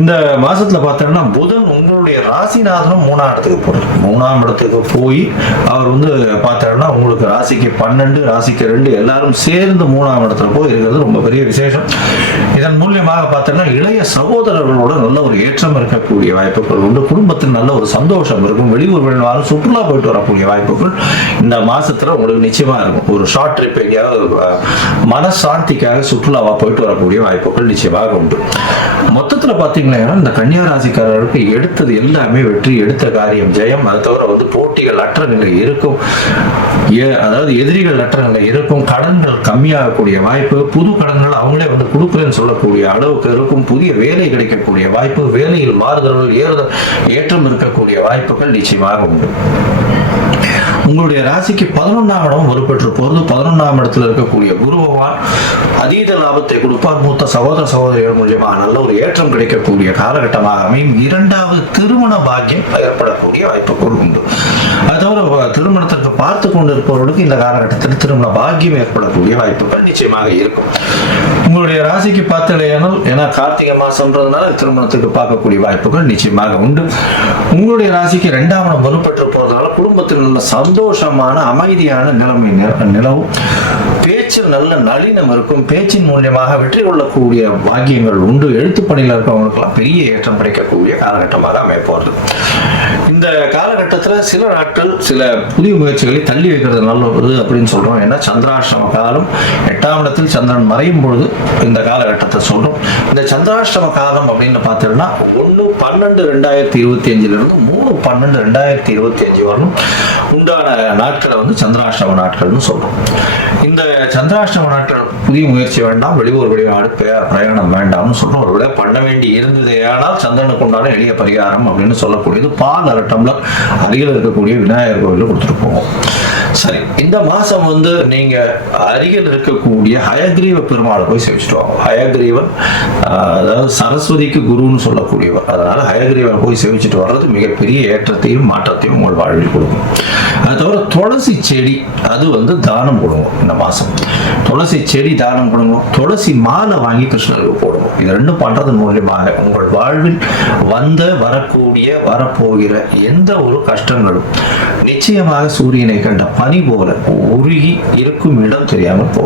இந்த மாசத்துல பார்த்தோம்னா புதன் உங்களுடைய ராசிநாதனும் மூணாம் இடத்துக்கு போறார். மூணாம் இடத்துக்கு போய் அவர் வந்து பார்த்தோம்னா உங்களுக்கு ராசிக்கு பன்னெண்டு ராசிக்கு ரெண்டு எல்லாரும் சேர்ந்து மூணாம் இடத்துல போய் இருக்கிறது ரொம்ப பெரிய விசேஷம். இதன் மூலியமாக பார்த்தோம்னா இளைய சகோதரர்களோட நல்ல ஒரு ஏற்றம் இருக்கக்கூடிய வாய்ப்புகள் உண்டு. குடும்பத்தில் நல்ல ஒரு சந்தோஷம் இருக்கும். வெளியூர் வெளிநாடு சுற்றுலா போயிட்டு வரக்கூடிய வாய்ப்புகள் இந்த மாசத்துல உங்களுக்கு நிச்சயமா இருக்கும். ஒரு ஷார்ட் ட்ரிப் எங்கேயாவது மனசாந்திக்காக சுற்றுலாவா போயிட்டு வரக்கூடிய வாய்ப்புகள் நிச்சயமாக உண்டு. மொத்தத்துல பார்த்தீங்கன்னா பாத்தீங்கன்னா இந்த கன்னியாராசிக்காரர்களுக்கு எடுத்தது எல்லாமே வெற்றி எடுத்த காரியம் ஜெயம். அது தவிர வந்து போட்டிகள் அற்ற நிலை இருக்கும். ஏ- அதாவது எதிரிகள் அற்ற நிலை இருக்கும். கடன்கள் கம்மியாகக்கூடிய வாய்ப்பு. புது கடன்கள் அவங்களே வந்து கொடுக்குறேன்னு சொல்லக்கூடிய அளவுக்கு இருக்கும். புதிய வேலை கிடைக்கக்கூடிய வாய்ப்பு. வேலையில் மாறுதல்கள் ஏறுதல் ஏற்றம் இருக்கக்கூடிய வாய்ப்புகள் நிச்சயமாக உண்டு. உங்களுடைய ராசிக்கு பதினொன்றாம் இடம் பொறுப்பெற்று போகிறது. பதினொன்றாம் இடத்துல இருக்கக்கூடிய குரு பகவான் அதீத லாபத்தை கொடுப்பார். மூத்த சகோதர சகோதரிகள் மூலியமாக நல்ல ஒரு ஏற்றம் கிடைக்கக்கூடிய காலகட்டமாக அமையும். இரண்டாவது திருமண பாக்கியம் ஏற்படக்கூடிய வாய்ப்புகள் உண்டு. அது தவிர திருமணத்திற்கு பார்த்து கொண்டிருப்பவர்களுக்கு இந்த காலகட்டத்தில் திருமண பாக்கியம் ஏற்படக்கூடிய வாய்ப்புகள் நிச்சயமாக இருக்கும். உங்களுடைய ராசிக்கு பார்த்தலையானால் ஏன்னா கார்த்திகை மாசம்ன்றதுனால திருமணத்துக்கு பார்க்கக்கூடிய வாய்ப்புகள் நிச்சயமாக உண்டு. உங்களுடைய ராசிக்கு இரண்டாம் இடம் வலுப்பெற்று போறதுனால குடும்பத்தில் நல்ல சந்தோஷமான அமைதியான நிலைமை நிலவும். பேச்சில் நல்ல நளினம் இருக்கும். பேச்சின் மூலியமாக வெற்றி கொள்ளக்கூடிய பாக்கியங்கள் உண்டு. எழுத்து பணியில் இருக்கிறவங்களுக்கெல்லாம் பெரிய ஏற்றம் கிடைக்கக்கூடிய காலகட்டமாக அமைய போகிறது இந்த காலகட்டத்தில் சில நாட்கள் சில புதிய முயற்சிகளை தள்ளி வைக்கிறது நல்லது அப்படின்னு சொல்கிறோம் ஏன்னா சந்திராஷ்டம காலம் எட்டாம் இடத்தில் சந்திரன் மறையும் பொழுது இந்த காலகட்டத்தை சொல்றோம். இந்த சந்திராஷ்டம காலம் அப்படின்னு பார்த்தீங்கன்னா ஒன்று பன்னெண்டு ரெண்டாயிரத்தி இருபத்தி அஞ்சுலேருந்து மூணு பன்னெண்டு ரெண்டாயிரத்தி இருபத்தி அஞ்சு வரணும். உண்டான நாட்களை வந்து சந்திராஷ்டம நாட்கள்னு சொல்றோம். இந்த சந்திராஷ்டம நாட்கள் புதிய முயற்சி வேண்டாம் வெளியூர் வெளிநாடு பிரயாணம் வேண்டாம்னு சொல்றோம். ஒருவேளை பண்ண வேண்டி இருந்தது ஆனால் சந்திரனுக்கு உண்டான எளிய பரிகாரம் அப்படின்னு சொல்லக்கூடியது. பால் அரட்டம்ல அருகில் இருக்கக்கூடிய விநாயகர் கோவிலில் கொடுத்துட்டு போவோம். சரி இந்த மாசம் வந்து நீங்க அருகில் இருக்கக்கூடிய ஹயக்ரீவ பெருமாளை போய் சேவிச்சுட்டு வாங்க. ஹயக்ரீவன் ஆஹ், அதாவது சரஸ்வதிக்கு குருன்னு சொல்லக்கூடியவர். அதனால ஹயக்ரீவன் போய் சேவிச்சுட்டு வர்றது மிகப்பெரிய ஏற்றத்தையும் மாற்றத்தையும் உங்கள் வாழ்வில் கொடுக்கும். அது தவிர துளசி செடி அது வந்து தானம் போடுவோம் இந்த மாசம். துளசி செடி தானம் போடுவோம். துளசி மாலை வாங்கி கிருஷ்ணருக்கு போடுவோம். இது ரெண்டும் பண்றது மூலியமாக உங்கள் வாழ்வில் வந்த வரக்கூடிய வரப்போகிற எந்த ஒரு கஷ்டங்களும் நிச்சயமாக சூரியனை கண்ட பனி போல உருகி இருக்கும் இடம் தெரியாமல் போகும்.